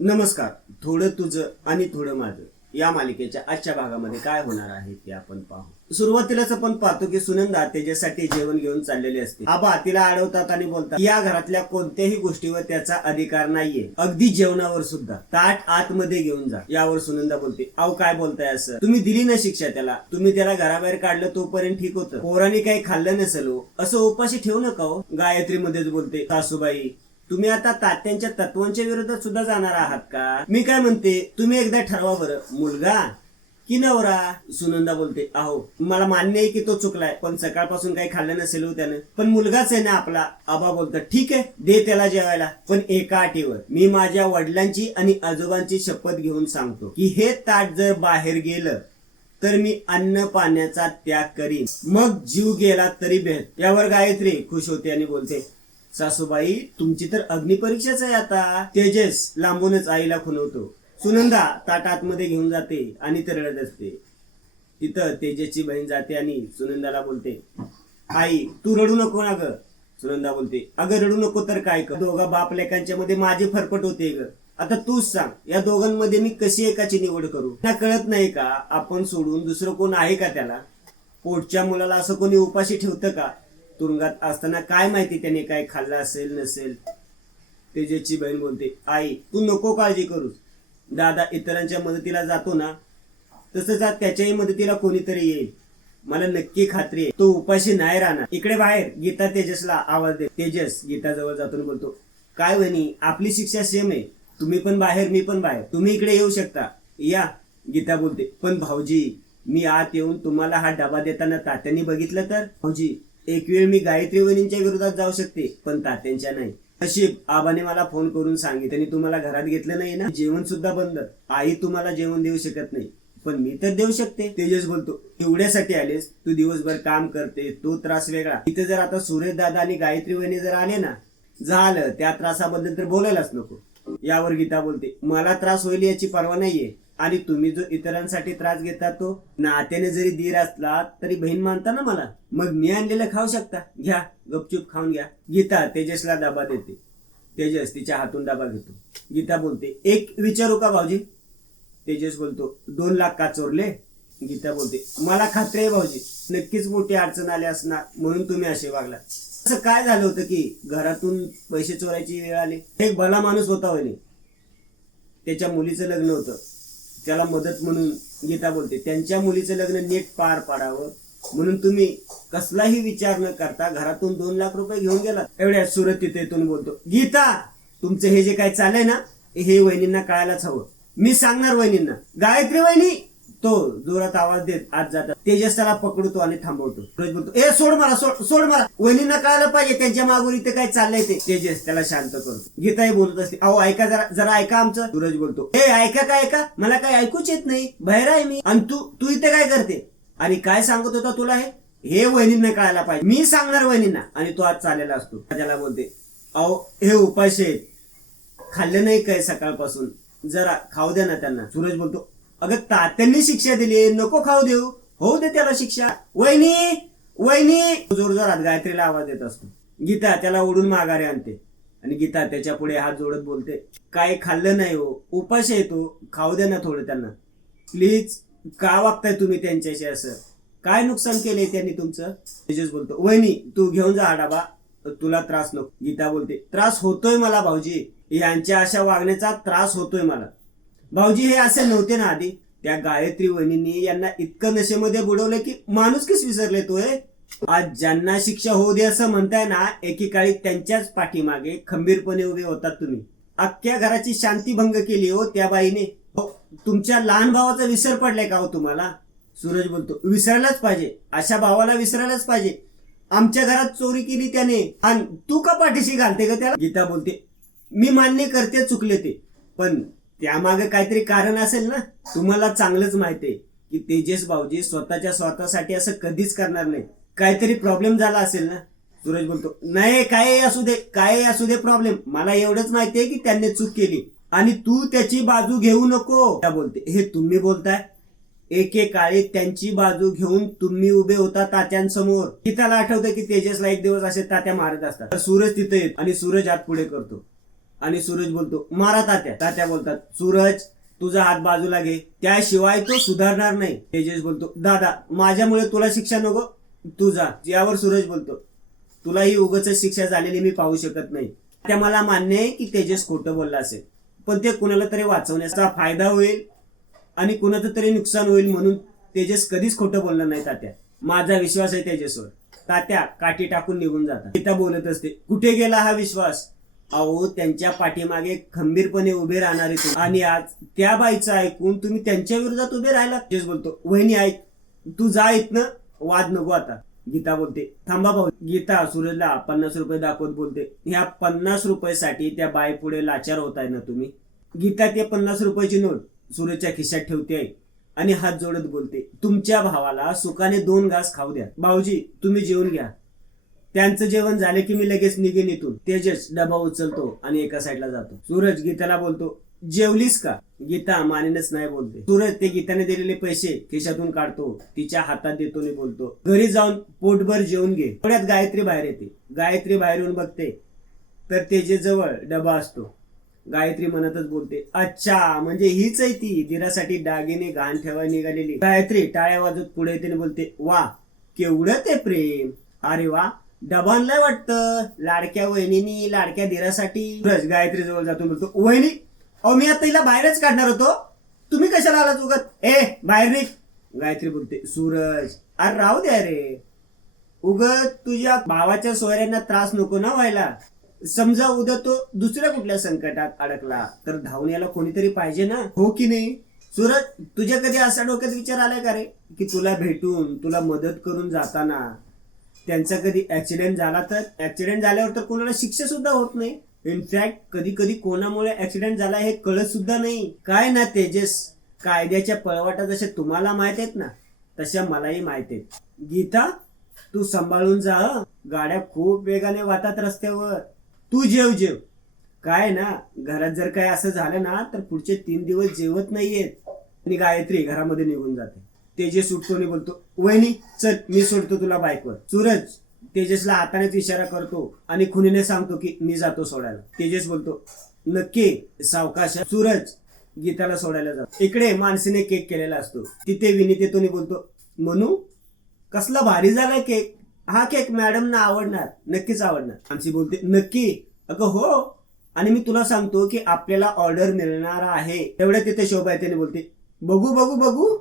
नमस्कार. थोडं तुझं आणि थोडं माझं या मालिकेच्या आजच्या भागामध्ये काय होणार आहे ते आपण पाहू. सुरुवातीलाच आपण पाहतो की सुनंदा त्याच्यासाठी जेवण घेऊन चाललेली असते. आबा तिला अडवतात आणि बोलतात या घरातल्या कोणत्याही गोष्टीवर त्याचा अधिकार नाहीये. अगदी जेवणावर सुद्धा. ताट आतमध्ये घेऊन जा. यावर सुनंदा बोलते अहो काय बोलताय असं? तुम्ही दिली ना शिक्षा त्याला? तुम्ही त्याला घराबाहेर काढलं तोपर्यंत ठीक होतं. पोरांनी काही खाल्लं नसेल हो. असं उपाशी ठेवू नका हो. गायत्री मध्येच बोलते सासूबाई तुम्ही आता तात्यांच्या तत्वांच्या विरोधात सुद्धा जाणार आहात का? मी काय म्हणते तुम्ही एकदा ठरवा बरं मुलगा की नवरा? सुनंदा बोलते अहो मला मान्य आहे की तो चुकलाय पण सकाळपासून काही खाल्लं नसेल हो त्यानं. पण मुलगाच आहे ना आपला. आबा बोलतात ठीक आहे दे त्याला जेवायला. पण एका अटीवर मी माझ्या वडिलांची आणि आजोबांची शपथ घेऊन सांगतो की हे ताट जर बाहेर गेलं तर मी अन्न पाण्याचा त्याग करीन. मग जीव गेला तरी भेट. यावर गायत्री खुश होते आणि बोलते सासूबाई तुमची तर अग्निपरीक्षाच आहे आता. तेजस लांबूनच आईला खुनवतो सुनंदा ताट आतमध्ये घेऊन जाते आणि ते रडत असते. तिथं तेजसची बहीण जाते आणि सुनंदाला बोलते आई तू रडू नको ना ग. सुनंदा बोलते अगं रडू नको तर काय कर दोघा बाप लेकांच्या मध्ये माझी फरफट होते ग. आता तूच सांग या दोघांमध्ये मी कशी एकाची निवड करू? त्या कळत नाही का? आपण सोडून दुसरं कोण आहे का त्याला? पोटच्या मुलाला असं कोणी उपाशी ठेवतं का? तुरुंगात असताना काय माहिती त्याने काय खाल्लं असेल नसेल? तेजसची बहीण बोलते आई तू नको काळजी करूस. दादा इतरांच्या मदतीला जातो ना तसंच आज त्याच्याही मदतीला कोणीतरी येईल. मला नक्की खात्री आहे तो उपाशी नाही राहणार. इकडे बाहेर गीता तेजसला आवाज दे. तेजस गीता जवळ जातो बोलतो काय वहिनी आपली शिक्षा सेम आहे. तुम्ही पण बाहेर मी पण बाहेर. तुम्ही इकडे येऊ शकता. या गीता बोलते पण भाऊजी मी आत येऊन तुम्हाला हा डबा देताना तात्यांनी बघितलं तर? भाऊजी एक वेळ मी गायत्री वहिनींच्या विरोधात जाऊ शकते पण तात्यांच्या नाही. नशीब आबाने मला फोन करून सांगितलं तुम्हाला घरात घेतलं नाही ना? जेवण सुद्धा बंद. आई तुम्हाला जेवण देऊ शकत नाही. पण मी तर देऊ शकते तेजस बोलतो. एवढ्यासाठी आलेस तू दिवसभर काम करते तो त्रास वेगळा. इथे जर आता सुरेश दादा आणि गायत्री वहिनी जर आले ना झालं त्या त्रासाबद्दल तर बोलायलाच नको. यावर गीता बोलते मला त्रास होईल याची पर्वा नाहीये. आणि तुम्ही जो इतरांसाठी त्रास घेता तो नात्याने जरी दीर असला तरी बहीण मानता ना मला. मग मी आणलेलं खाऊ शकता. घ्या गपचूप खाऊन घ्या. गीता तेजसला डबा देते. तेजस तिच्या हातून डबा घेतो. गीता बोलते एक विचारू का भाऊजी? तेजस बोलतो दोन लाख का चोरले? गीता बोलते मला खात्री आहे भाऊजी. नक्कीच मोठी अडचण आली असणार. म्हणून तुम्ही असे वागला असं काय झालं होतं की घरातून पैसे चोरायची वेळ आली? एक भला माणूस होता वहिनी त्याच्या मुलीचं लग्न होतं. त्याला मदत म्हणून गीता बोलते. त्यांच्या मुलीचं लग्न नीट पार पाडावं. म्हणून तुम्ही कसलाही विचार न करता घरातून दोन लाख रुपये घेऊन गेला एवढ्या सुरत तिथे इथून बोलतो गीता तुमचं हे जे काय चाललंय ना हे वहिनींना कळायलाच हवं. मी सांगणार वहिनींना. गायत्री वहिनी तो जोरात आवाज देत आज जातात. तेजस त्याला पकडतो आणि थांबवतो. सूरज बोलतो ए सोड मला सोड सोड मला. वहिनींना कळायला पाहिजे त्यांच्या मागून इथे काय चाललंय ते. तेजस त्याला शांत करतो. गीताही बोलत असते अहो ऐका जरा जरा ऐका आमचं. सूरज बोलतो ए ऐका काय ऐका. मला काय ऐकूच येत नाही. बाहेर आहे मी. आणि तू तू इथे काय करते? आणि काय सांगत होता तुला हे? हे वहिनींना कळायला पाहिजे. मी सांगणार वहिनींना. आणि तो आज चाललेला असतो. त्याला बोलते अहो हे उपाशी आहेत. खाल्लं नाही काय सकाळपासून? जरा खाऊ द्या ना त्यांना. सूरज बोलतो अगं तात्यांनी शिक्षा दिली नको खाऊ देऊ. होऊ दे त्याला शिक्षा. वहिनी वहिनी. जोर जोरात गायत्रीला आवाज देत असतो. गीता त्याला ओढून माघारी आणते. आणि गीता त्याच्या पुढे हात जोडत बोलते काय खाल्लं नाही हो. उपाश येतो खाऊ दे ना थोडं त्यांना. प्लीज का वागताय तुम्ही त्यांच्याशी असं? काय नुकसान केलंय त्यांनी तुमचं? तेजस बोलतो वहिनी तू घेऊन जा हा डबा. तुला त्रास नको. गीता बोलते त्रास होतोय मला भाऊजी. यांच्या अशा वागण्याचा त्रास होतोय मला. भाऊजी हे असे नव्हते ना आधी. त्या गायत्री वहिनींनी यांना इतकं नशेमध्ये बुडवलं की माणूस कस विसरले तोय आज ज्यांना शिक्षा होऊ दे असं म्हणताय ना एकेकाळी त्यांच्याच पाठीमागे खंबीरपणे उभे होतात तुम्ही. अख्ख्या घराची शांती भंग केली हो त्या बाईने. हो, तुमच्या लहान भावाचा विसर पडलाय का हो तुम्हाला? सूरज बोलतो विसरायलाच पाहिजे. अशा भावाला विसरायलाच पाहिजे. आमच्या घरात चोरी केली त्याने. आणि तू का पाठीशी घालते का त्याला? गीता बोलते मी मान्य करते चुकले ते. पण त्यामागे काहीतरी कारण असेल ना तुम्हाला चांगलंच माहिती आहे की तेजस भाऊजी स्वतःच्या स्वतःसाठी असं कधीच करणार नाही काहीतरी प्रॉब्लेम झाला असेल ना? सूरज बोलतो नाही काय असू दे काय असू दे प्रॉब्लेम मला एवढंच माहिती आहे की त्यांनी चूक केली. आणि तू त्याची बाजू घेऊ नको. त्या बोलते हे तुम्ही बोलताय? एकेकाळी त्यांची बाजू घेऊन तुम्ही उभे होता तात्यांसमोर. की त्याला आठवतं की तेजसला एक दिवस असे तात्या मारत असतात. तर सूरज तिथे येत आणि सूरज आत पुढे करतो. आणि सूरज बोलतो मारा तात्या. तात्या बोलतात सूरज तुझा हात बाजूला घे. त्याशिवाय तो सुधारणार नाही. तेजस बोलतो दादा माझ्यामुळे तुला शिक्षा नको तुझा. यावर सूरज बोलतो तुला ही उगच शिक्षा झालेली मी पाहू शकत नाही. त्या मला मान्य आहे की तेजस खोटं बोलला असेल पण ते कुणाला तरी वाचवण्याचा फायदा होईल आणि कुणाचं तरी नुकसान होईल म्हणून तेजस कधीच खोटं बोलणार नाही तात्या. माझा विश्वास आहे तेजसवर. तात्या काठी टाकून निघून जातात. गीता बोलत असते कुठे गेला हा विश्वास? अहो त्यांच्या पाठीमागे खंबीरपणे उभे राहणारे तुम्ही. आणि आज त्या बाईचं ऐकून तुम्ही त्यांच्या विरोधात उभे राहिला तेच बोलतो वहिनी ऐक तू जा इथन वाद नको आता. गीता बोलते थांबा भाऊ. गीता सूरजला पन्नास रुपये दाखवत बोलते ह्या पन्नास रुपयासाठी त्या बाई पुढे लाचार होत आहे ना तुम्ही? गीता ते पन्नास रुपयाची नोट सूरजच्या खिशात ठेवते आहे आणि हात जोडत बोलते तुमच्या भावाला सुखाने दोन घास खाऊ द्या. भाऊजी तुम्ही जेवून घ्या. त्यांचं जेवण झालं की मी लगेच निघेन इथून. तेजस डबा उचलतो आणि एका साईडला जातो. सूरज गीताला बोलतो जेवलीस का? गीता मानेनच नाही बोलते. सूरज ते गीताने दिलेले पैसे खिशातून काढतो तिच्या हातात देतो आणि बोलतो घरी जाऊन पोटभर जेवून घे. थोड्यात गायत्री बाहेर येते. गायत्री बाहेर येऊन बघते तर तेजेजवळ डबा असतो. गायत्री म्हणतच बोलते अच्छा म्हणजे हीच आहे ती. दिरासाठी दागिने घाण ठेवायला निघालेली. गायत्री टाळ्या वाजत पुढे येते आणि बोलते वा केवढं ते प्रेम. अरे वा डबा वाटत वाटतं. लाडक्या वहिनीनी लाडक्या दिरासाठी गायत्री जवळ जातो बोलतो वहिनी अहो मी आता हिला बाहेरच काढणार होतो. तुम्ही कशाला आलात उगत ए बाहेर निघ. गायत्री बोलते सूरज अरे राहू द्या रे. उगत तुझ्या भावाच्या सोयऱ्यांना त्रास नको ना व्हायला. समजा उद्या तो दुसऱ्या कुठल्या संकटात अडकला तर धावून यायला कोणीतरी पाहिजे ना? हो की नाही? सूरज तुझ्या कधी असा डोक्यात विचार आलाय का रे? की तुला भेटून तुला मदत करून जाताना त्यांचा कधी ऍक्सिडेंट झाला तर ऍक्सिडेंट झाल्यावर तर कोणाला शिक्षा सुद्धा होत नाही. इनफॅक्ट कधी कधी कोणामुळे ऍक्सिडेंट झाला हे कळत सुद्धा नाही. काय ना तेजस? कायद्याच्या पळवाटा जशा तुम्हाला माहीत आहेत ना तशा मलाही माहीत आहेत. गीता तू सांभाळून जा गाड्या खूप वेगाने वाहतात रस्त्यावर. तू जेव जेव. काय ना घरात जर काय असं झालं ना तर पुढचे तीन दिवस जेवत नाहीयेत. आणि गायत्री घरामध्ये निघून जाते. तेजस उठतो बोलतो वहिनी चल मी सोडतो तुला बाईकवर सूरज तेजसला हातानेच इशारा करतो आणि खुनीने सांगतो की मी जातो सोडायला. तेजस बोलतो नक्की सावकाश सूरज गीताला सोडायला जातो. इकडे मानसीने केक केलेला असतो. तिथे विनीत बोलतो म्हणू कसला भारी झाला केक. हा केक मॅडमना आवडणार नक्कीच आवडणार. मानसी बोलते नक्की? अगं हो. आणि मी तुला सांगतो की आपल्याला ऑर्डर मिळणार आहे. तेवढ्या तिथे शोभा येते बोलते बघू बघू बघू.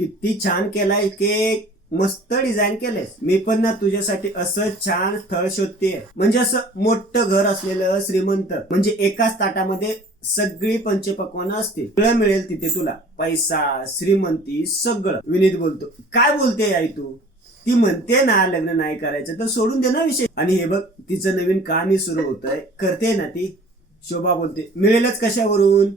किती छान केलाय केक मस्त डिझाईन केलंय मी पण ना तुझ्यासाठी असं छान स्थळ शोधते म्हणजे असं मोठं घर असलेलं श्रीमंत. म्हणजे एकाच ताटामध्ये सगळी पंचपक्वानं असतील. सगळं मिळेल तिथे तुला. पैसा श्रीमंती सगळं. विनीत बोलतो काय बोलते आई तू? ती म्हणते ना लग्न नाही करायचं तर सोडून दे ना विषय. आणि हे बघ तिचं नवीन कामही सुरू होत आहे करते ना ती. शोभा बोलते मिळेलच कशावरून?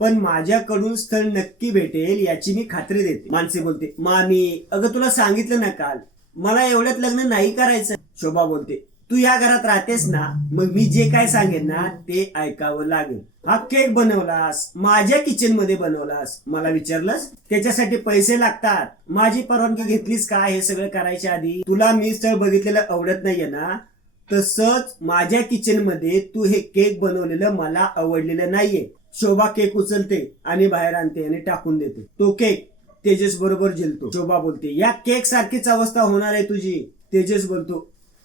पण माझ्याकडून स्थळ नक्की भेटेल याची मी खात्री देते. मानसी बोलते मामी अगं तुला सांगितलं ना काल मला एवढ्यात लग्न नाही करायचं. शोभा बोलते तू या घरात राहतेस ना मग मी जे काय सांगेन ना ते ऐकावं लागेल. हा केक बनवलास माझ्या किचनमध्ये बनवलास मला विचारलंस? त्याच्यासाठी पैसे लागतात. माझी परवानगी घेतलीस का? हे सगळं करायच्या आधी तुला मी स्थळ बघितलेलं आवडत नाहीये ना? तसंच माझ्या किचनमध्ये तू हे केक बनवलेलं मला आवडलेलं नाहीये. शोभा केक उचलते आणि बाहेर आणते आणि टाकून देते. तो केक तेजस बरोबर झेलतो. शोभा बोलते या केक सारखीच अवस्था होणार आहे तुझी. तेजस बोलतो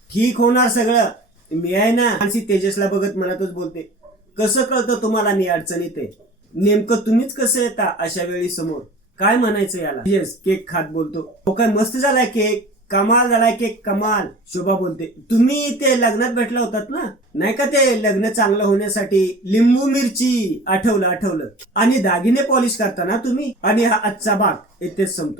ठीक होणार सगळं. मी आहे ना. मानसी तेजसला बघत मनातच बोलते कसं कळतं तुम्हाला मी अडचणीत आहे? नेमकं तुम्हीच कसं येता अशा वेळी समोर? काय म्हणायचं याला? तेजस केक खात बोलतो हो काय मस्त झालाय केक? कमाल झालाय की कमाल शोभा बोलते. तुम्ही ते लग्नात भेटला होतात ना? नाही का ते लग्न चांगलं होण्यासाठी लिंबू मिरची आठवलं आठवलं. आणि दागिने पॉलिश करता ना तुम्ही आणि हा आजचा भाग इथेच संपतो.